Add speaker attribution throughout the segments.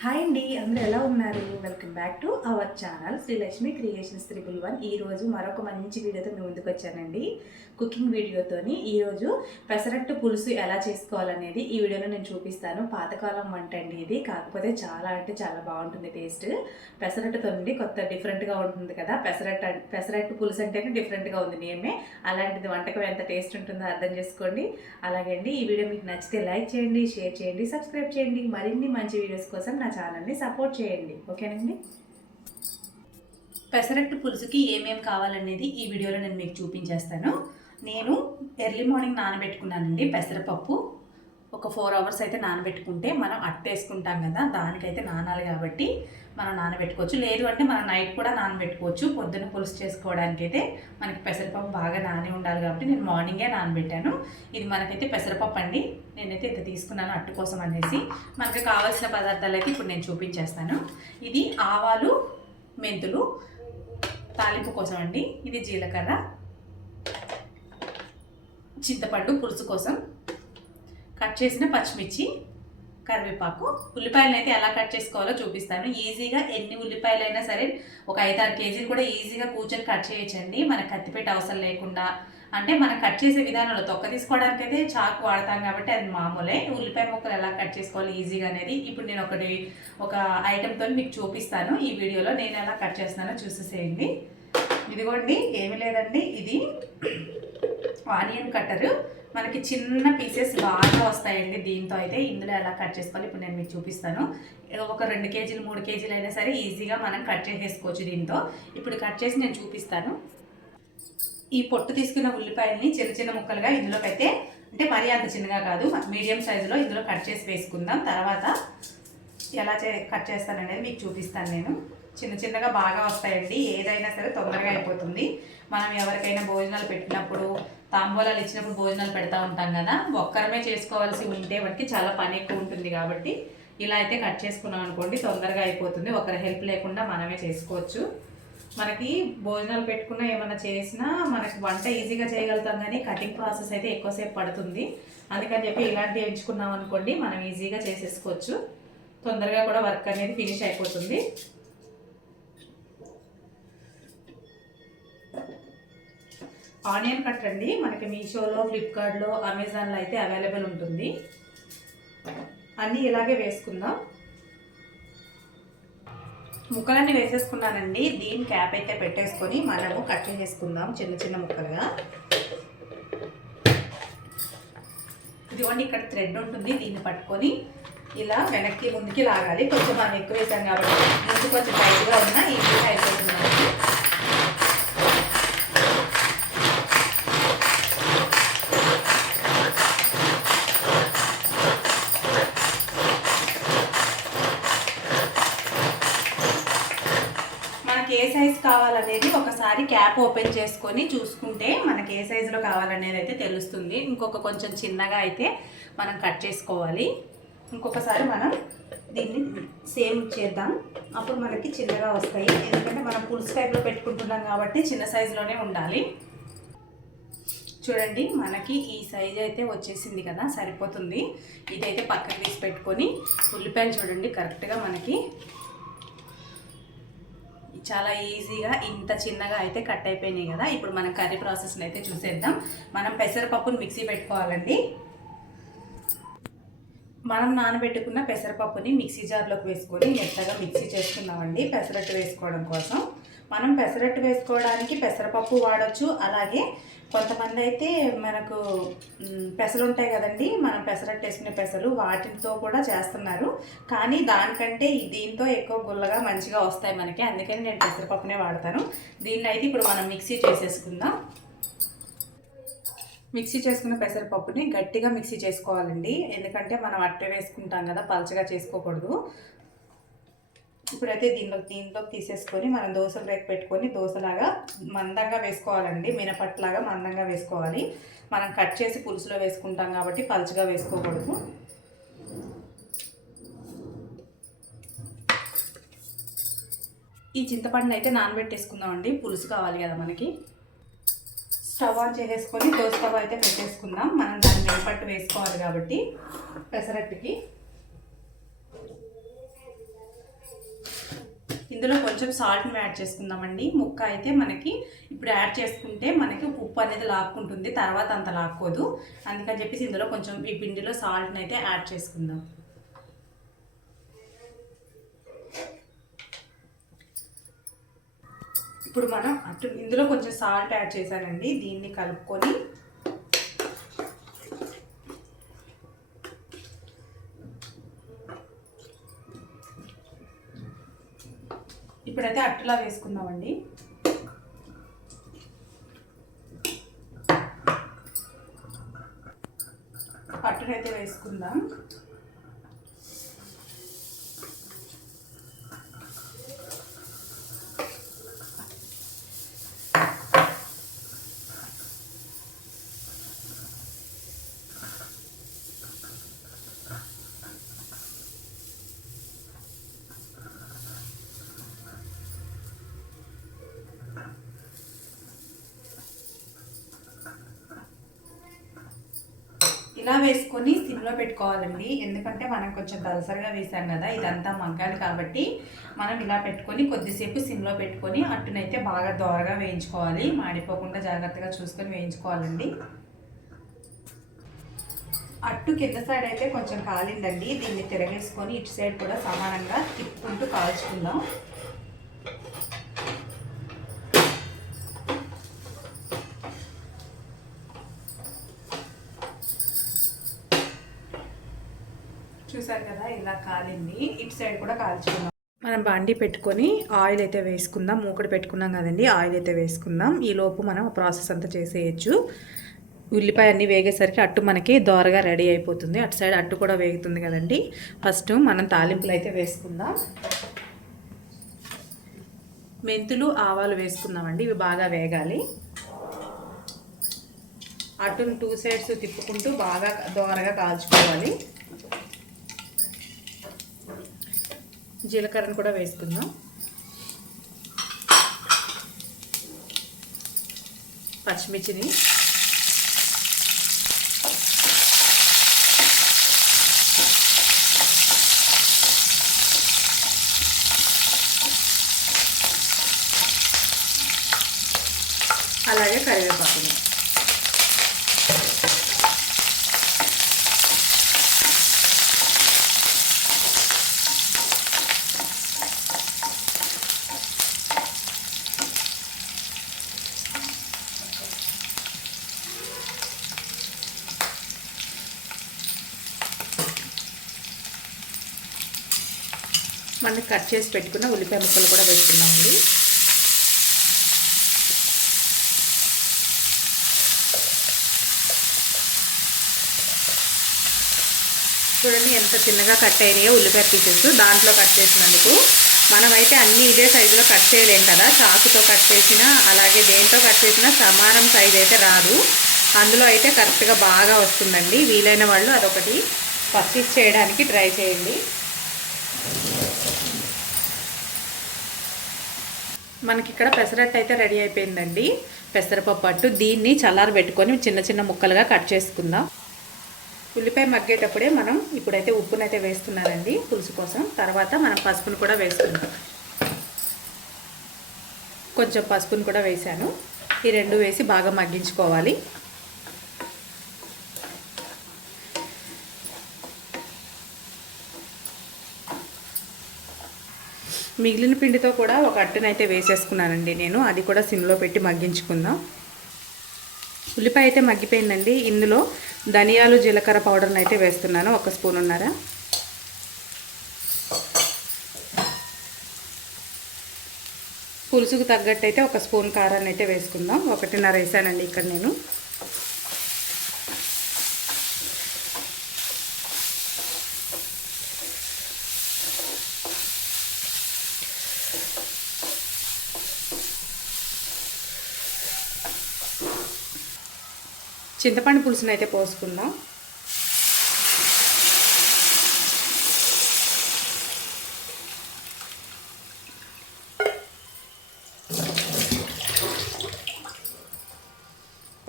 Speaker 1: Hi అండి అందరూ ఎలా ఉన్నారు? Welcome back to our channel Srilakshmi creations triple one ఈ రోజు మరొక మంచి వీడియోతో మీ ముందుకు వచ్చానండి. కుకింగ్ వీడియోతోని ఈరోజు పెసరట్టు పులుసు ఎలా చేసుకోవాలనేది ఈ వీడియోలో నేను చూపిస్తాను. పాతకాలం వంట అండి ఇది. కాకపోతే చాలా అంటే చాలా బాగుంటుంది టేస్ట్ పెసరట్టుతో నుండి కొత్త డిఫరెంట్గా ఉంటుంది కదా. పెసరట్టు పెసరట్టు పులుసు అంటేనే డిఫరెంట్గా ఉంది నేమే అలాంటిది వంటకం ఎంత టేస్ట్ ఉంటుందో అర్థం చేసుకోండి. అలాగే అండి ఈ వీడియో మీకు నచ్చితే లైక్ చేయండి షేర్ చేయండి సబ్స్క్రైబ్ చేయండి. మరిన్ని మంచి వీడియోస్ కోసం నా ఛానల్ని సపోర్ట్ చేయండి. ఓకేనండి? పెసరట్టు పులుసుకి ఏమేమి కావాలనేది ఈ వీడియోలో నేను మీకు చూపించేస్తాను. నేను ఎర్లీ మార్నింగ్ నానబెట్టుకున్నానండి పెసరపప్పు. ఒక ఫోర్ అవర్స్ అయితే నానబెట్టుకుంటే మనం అట్టేసుకుంటాం కదా దానికైతే నానాలి కాబట్టి మనం నానబెట్టుకోవచ్చు. లేదు అంటే మనం నైట్ కూడా నానబెట్టుకోవచ్చు. పొద్దున్న పులుసు చేసుకోవడానికి అయితే మనకి పెసరపప్పు బాగా నాని ఉండాలి కాబట్టి నేను మార్నింగే నానబెట్టాను. ఇది మనకైతే పెసరపప్పు అండి. నేనైతే ఇంత తీసుకున్నాను అట్టు కోసం అనేసి. మనకి కావాల్సిన పదార్థాలు అయితే ఇప్పుడు నేను చూపించేస్తాను. ఇది ఆవాలు మెంతులు తాలింపు కోసం అండి. ఇది జీలకర్ర చింతపండు పులుసు కోసం. కట్ చేసిన పచ్చిమిర్చి కరివేపాకు. ఉల్లిపాయలు అయితే ఎలా కట్ చేసుకోవాలో చూపిస్తాను. ఈజీగా ఎన్ని ఉల్లిపాయలు అయినా సరే ఒక ఐదు ఆరు కేజీలు కూడా ఈజీగా కూర్చొని కట్ చేయొచ్చండి. మనకు కత్తిపెట్టి అవసరం లేకుండా. అంటే మనం కట్ చేసే విధానంలో తొక్క తీసుకోవడానికి అయితే చాకు వాడతాం కాబట్టి అది మామూలే. ఉల్లిపాయ ముక్కలు ఎలా కట్ చేసుకోవాలి ఈజీగా అనేది ఇప్పుడు నేను ఒకటి ఒక ఐటెంతో మీకు చూపిస్తాను. ఈ వీడియోలో నేను ఎలా కట్ చేస్తున్నానో చూసేసేయండి. ఇదిగోండి ఏమీ లేదండి. ఇది ఆనియన్ కట్టరు మనకి చిన్న పీసెస్ బాగా వస్తాయండి దీంతో అయితే. ఇందులో ఎలా కట్ చేసుకోవాలి? ఇప్పుడు నేను మీకు చూపిస్తాను. ఒక రెండు కేజీలు మూడు కేజీలు అయినా సరే ఈజీగా మనం కట్ చేసేసుకోవచ్చు దీంతో. ఇప్పుడు కట్ చేసి నేను చూపిస్తాను. ఈ పొట్టు తీసుకున్న ఉల్లిపాయల్ని చిన్న చిన్న ముక్కలుగా ఇందులోకి అయితే అంటే మరీ అంత చిన్నగా కాదు మీడియం సైజులో ఇందులో కట్ చేసి వేసుకుందాం. తర్వాత ఎలా చే కట్ చేస్తాననేది మీకు చూపిస్తాను నేను. చిన్న చిన్నగా బాగా వస్తాయండి. ఏదైనా సరే తొందరగా అయిపోతుంది. మనం ఎవరికైనా భోజనాలు పెట్టినప్పుడు తాంబూలాలు ఇచ్చినప్పుడు భోజనాలు పెడతా ఉంటాం కదా ఒక్కరమే చేసుకోవాల్సి ఉంటే వాటికి చాలా పని ఎక్కువ ఉంటుంది కాబట్టి ఇలా అయితే కట్ చేసుకున్నాం అనుకోండి తొందరగా అయిపోతుంది. ఒకరి హెల్ప్ లేకుండా మనమే చేసుకోవచ్చు. మనకి భోజనాలు పెట్టుకున్నా ఏమైనా చేసినా మనకి వంట ఈజీగా చేయగలుగుతాం కానీ కటింగ్ ప్రాసెస్ అయితే ఎక్కువసేపు పడుతుంది. అందుకని చెప్పి ఇలాంటివి ఎంచుకున్నాం అనుకోండి మనం ఈజీగా చేసేసుకోవచ్చు. తొందరగా కూడా వర్క్ అనేది ఫినిష్ అయిపోతుంది. ఆనియన్ కట్ అండి. మనకి మీషోలో ఫ్లిప్కార్ట్లో అమెజాన్లో అయితే అవైలబుల్ ఉంటుంది. అన్నీ ఇలాగే వేసుకుందాం. ముక్కలన్నీ వేసేసుకున్నానండి. దీని క్యాప్ అయితే పెట్టేసుకొని మనము కట్ చేసేసుకుందాం చిన్న చిన్న ముక్కలుగా. ఇదిగోండి ఇక్కడ థ్రెడ్ ఉంటుంది. దీన్ని పట్టుకొని ఇలా వెనక్కి ముందుకి లాగాలి. కొంచెం మనం ఎక్కువ వేసాం కాబట్టి ముందు కొంచెం టైట్గా ఉన్నా ఈజీగా అయిపోతుంది. ఏ సైజ్ కావాలనేది ఒకసారి క్యాప్ ఓపెన్ చేసుకొని చూసుకుంటే మనకి ఏ సైజులో కావాలనేది అయితే తెలుస్తుంది. ఇంకొక కొంచెం చిన్నగా అయితే మనం కట్ చేసుకోవాలి. ఇంకొకసారి మనం దీన్ని సేమ్ చేద్దాం. అప్పుడు మనకి చిన్నగా వస్తాయి. ఎందుకంటే మనం పులుసు టైప్లో పెట్టుకుంటున్నాం కాబట్టి చిన్న సైజులోనే ఉండాలి. చూడండి మనకి ఈ సైజ్ అయితే వచ్చేసింది కదా సరిపోతుంది. ఇదైతే పక్కకు తీసి పెట్టుకొని ఉల్లిపాయలు చూడండి కరెక్ట్గా మనకి చాలా ఈజీగా ఇంత చిన్నగా అయితే కట్ అయిపోయినాయి కదా. ఇప్పుడు మనం కర్రీ ప్రాసెస్ని అయితే చూసేద్దాం. మనం పెసరపప్పుని మిక్సీ పెట్టుకోవాలండి. మనం నానబెట్టుకున్న పెసరపప్పుని మిక్సీ జార్లోకి వేసుకొని మెత్తగా మిక్సీ చేసుకున్నామండి పెసరట్టు వేసుకోవడం కోసం. మనం పెసరట్టు వేసుకోవడానికి పెసరపప్పు వాడచ్చు. అలాగే కొంతమంది అయితే మనకు పెసలు ఉంటాయి కదండి మనం పెసరట్టు వేసుకునే పెసలు వాటితో కూడా చేస్తున్నారు. కానీ దానికంటే దీంతో ఎక్కువ గుల్లగా మంచిగా వస్తాయి మనకి. అందుకని నేను పెసరపప్పునే వాడతాను. దీన్ని అయితే ఇప్పుడు మనం మిక్సీ చేసేసుకుందాం. మిక్సీ చేసుకున్న పెసరపప్పుని గట్టిగా మిక్సీ చేసుకోవాలండి. ఎందుకంటే మనం అట్టే వేసుకుంటాం కదా పలచగా చేసుకోకూడదు. ఇప్పుడైతే దీనిలో దీంట్లోకి తీసేసుకొని మనం దోశలు రేపు పెట్టుకొని దోశలాగా మందంగా వేసుకోవాలండి. మినపట్లాగా మందంగా వేసుకోవాలి. మనం కట్ చేసి పులుసులో వేసుకుంటాం కాబట్టి పలుచగా వేసుకోకూడదు. ఈ చింతపండు అయితే నానబెట్టేసుకుందామండి. పులుసు కావాలి కదా మనకి. స్టవ్ ఆన్ చేసేసుకొని దోశ స్టవ్ అయితే పెట్టేసుకుందాం. మనం దాన్ని మినపట్టు వేసుకోవాలి కాబట్టి పెసరట్టుకి. ఇందులో కొంచెం సాల్ట్ని యాడ్ చేసుకుందామండి. ముక్క అయితే మనకి ఇప్పుడు యాడ్ చేసుకుంటే మనకి ఉప్పు అనేది లాక్కుంటుంది. తర్వాత అంత లాక్కోదు. అందుకని చెప్పేసి ఇందులో కొంచెం ఈ పిండిలో సాల్ట్ని అయితే యాడ్ చేసుకుందాం. ఇప్పుడు మనం అటు ఇందులో కొంచెం సాల్ట్ యాడ్ చేశానండి. దీన్ని కలుపుకొని ఇప్పుడైతే అట్టులా వేసుకుందామండి. అట్టునైతే వేసుకుందాం. ఇలా వేసుకొని సిమ్లో పెట్టుకోవాలండి. ఎందుకంటే మనం కొంచెం దలసరిగా వేసాం కదా ఇదంతా మగ్గాలి కాబట్టి మనం ఇలా పెట్టుకొని కొద్దిసేపు సిమ్లో పెట్టుకొని అట్టునైతే బాగా దోరగా వేయించుకోవాలి. మాడిపోకుండా జాగ్రత్తగా చూసుకొని వేయించుకోవాలండి. అట్టు కింద సైడ్ అయితే కొంచెం కాలిందండి. దీన్ని తిరగేసుకొని ఇటు సైడ్ కూడా సమానంగా తిప్పుకుంటూ కాల్చుకుందాం. ఇలా కాలింది. ఇటు సైడ్ కూడా కాల్చుకుందాం. మనం బండి పెట్టుకొని ఆయిల్ అయితే వేసుకుందాం. మూకడు పెట్టుకున్నాం కదండి ఆయిల్ అయితే వేసుకుందాం. ఈలోపు మనం ప్రాసెస్ అంతా చేసేయచ్చు. ఉల్లిపాయ అన్నీ వేగేసరికి అట్టు మనకి దోరగా రెడీ అయిపోతుంది. అటు సైడ్ అట్టు కూడా వేగుతుంది కదండి. ఫస్ట్ మనం తాలింపులు అయితే వేసుకుందాం. మెంతులు ఆవాలు వేసుకుందామండి. ఇవి బాగా వేగాలి. అటును టూ సైడ్స్ తిప్పుకుంటూ బాగా దోరగా కాల్చుకోవాలి. జీలకర్రను కూడా వేసుకుందాం. పచ్చిమిర్చిని అలాగే కరివేపాకుని మనం కట్ చేసి పెట్టుకున్న ఉల్లిపాయ ముక్కలు కూడా వేసుకున్నామండి చూడండి ఎంత చిన్నగా కట్ అయినాయో ఉల్లిపాయ పీసెస్ దాంట్లో కట్ చేసినందుకు మనమైతే అన్ని ఇదే సైజులో కట్ చేయలేం కదా. చాకుతో కట్ చేసినా అలాగే దేంతో కట్ చేసినా సమానం సైజ్ అయితే రాదు. అందులో అయితే కరెక్ట్గా బాగా వస్తుందండి. వీలైన వాళ్ళు అదొకటి పర్చేస్ చేయడానికి ట్రై చేయండి. మనకి ఇక్కడ పెసరట్టు అయితే రెడీ అయిపోయిందండి. పెసరపప్పు అట్టు దీన్ని చల్లారి పెట్టుకొని చిన్న చిన్న ముక్కలుగా కట్ చేసుకుందాం. ఉల్లిపాయ మగ్గేటప్పుడే మనం ఇప్పుడైతే ఉప్పునైతే వేస్తున్నానండి పులుసు కోసం. తర్వాత మనం పసుపును కూడా వేసుకుందాం. కొంచెం పసుపును కూడా వేసాను ఈ రెండు వేసి బాగా మగ్గించుకోవాలి. మిగిలిన పిండితో కూడా ఒక అట్టునైతే వేసేసుకున్నానండి నేను. అది కూడా సిమ్లో పెట్టి మగ్గించుకుందాం. ఉల్లిపాయ అయితే మగ్గిపోయిందండి. ఇందులో ధనియాలు జీలకర్ర పౌడర్ని అయితే వేస్తున్నాను. ఒక స్పూన్ ఉన్నారా. పులుసుకు తగ్గట్టు అయితే ఒక స్పూన్ కారాన్ని అయితే వేసుకుందాం. ఒకటిన్నర వేసానండి ఇక్కడ నేను. చింతపండు పులుసుని అయితే పోసుకుందాం.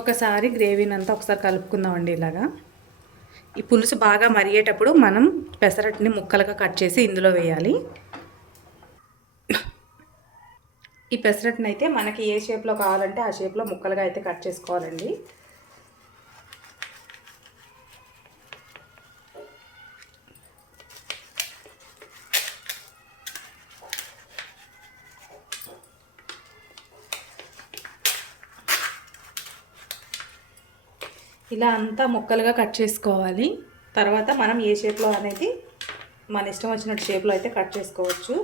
Speaker 1: ఒకసారి గ్రేవీని అంతా ఒకసారి కలుపుకుందామండి ఇలాగా. ఈ పులుసు బాగా మరిగేటప్పుడు మనం పెసరట్ని ముక్కలుగా కట్ చేసి ఇందులో వేయాలి. ఈ పెసరట్ని అయితే మనకి ఏ షేప్లో కావాలంటే ఆ షేప్లో ముక్కలుగా అయితే కట్ చేసుకోవాలండి. ఇలా అంతా ముక్కలుగా కట్ చేసుకోవాలి. తర్వాత మనం ఏ షేప్లో అనేది మన ఇష్టం వచ్చినట్టు షేప్లో అయితే కట్ చేసుకోవచ్చు.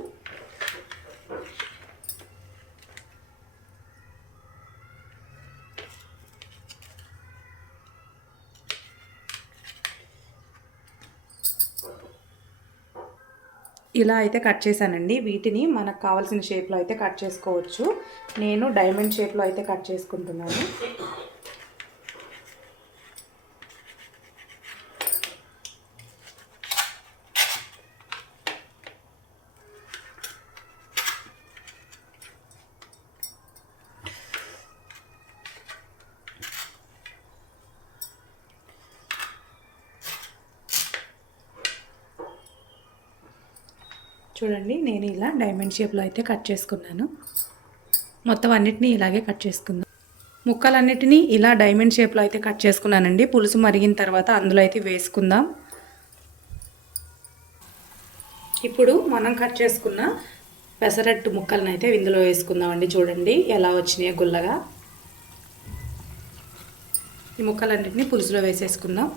Speaker 1: ఇలా అయితే కట్ చేశానండి. వీటిని మనకు కావాల్సిన షేప్లో అయితే కట్ చేసుకోవచ్చు. నేను డైమండ్ షేప్లో అయితే కట్ చేసుకుంటున్నాను. చూడండి నేను ఇలా డైమండ్ షేప్లో అయితే కట్ చేసుకున్నాను. మొత్తం అన్నిటినీ ఇలాగే కట్ చేసుకుందాం. ముక్కలన్నిటినీ ఇలా డైమండ్ షేప్లో అయితే కట్ చేసుకున్నానండి. పులుసు మరిగిన తర్వాత అందులో అయితే వేసుకుందాం. ఇప్పుడు మనం కట్ చేసుకున్న పెసరట్టు ముక్కలను అయితే ఇందులో వేసుకుందామండి. చూడండి ఎలా వచ్చినాయో గుల్లగా. ఈ ముక్కలన్నిటిని పులుసులో వేసేసుకుందాం.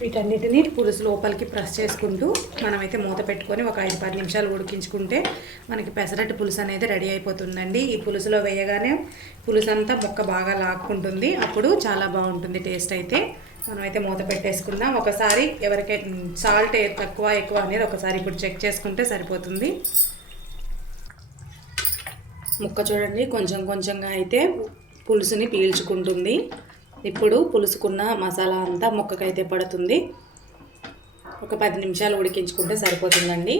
Speaker 1: వీటన్నిటిని పులుసు లోపలికి ప్రెస్ చేసుకుంటూ మనమైతే మూత పెట్టుకొని ఒక ఐదు పది నిమిషాలు ఉడికించుకుంటే మనకి పెసరట్టు పులుసు అనేది రెడీ అయిపోతుందండి. ఈ పులుసులో వేయగానే పులుసు అంతా మొక్క బాగా లాక్కుంటుంది. అప్పుడు చాలా బాగుంటుంది టేస్ట్ అయితే. మనమైతే మూత పెట్టేసుకుందాం. ఒకసారి ఎవరికై సాల్ట్ తక్కువ ఎక్కువ అనేది ఒకసారి ఇప్పుడు చెక్ చేసుకుంటే సరిపోతుంది. ముక్క చూడండి కొంచెం కొంచెంగా అయితే పులుసుని పీల్చుకుంటుంది. ఇప్పుడు పులుసుకున్న మసాలా అంతా ముక్కకైతే పడుతుంది. ఒక పది నిమిషాలు ఉడికించుకుంటే సరిపోతుందండి.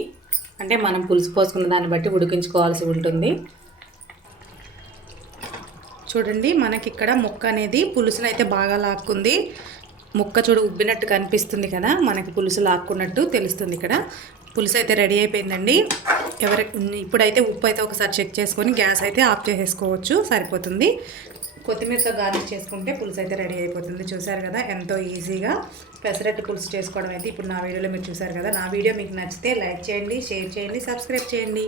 Speaker 1: అంటే మనం పులుసు పోసుకున్న దాన్ని బట్టి ఉడికించుకోవాల్సి ఉంటుంది. చూడండి మనకి ఇక్కడ ముక్క అనేది పులుసునైతే బాగా లాక్కుంది. ముక్క చూడు ఉబ్బినట్టు కనిపిస్తుంది కదా మనకి పులుసు లాక్కున్నట్టు తెలుస్తుంది ఇక్కడ. పులుసు అయితే రెడీ అయిపోయిందండి. ఎవరి ఇప్పుడైతే ఉప్పు అయితే ఒకసారి చెక్ చేసుకొని గ్యాస్ అయితే ఆఫ్ చేసేసుకోవచ్చు సరిపోతుంది. కొత్తిమీరతో గార్నిష్ చేసుకుంటే పులుసు అయితే రెడీ అయిపోతుంది. చూసారు కదా? ఎంతో ఈజీగా పెసరట్టు పులుసు చేసుకోవడం అయితే ఇప్పుడు నా వీడియోలో మీరు చూసారు కదా? నా వీడియో మీకు నచ్చితే లైక్ చేయండి షేర్ చేయండి సబ్స్క్రైబ్ చేయండి.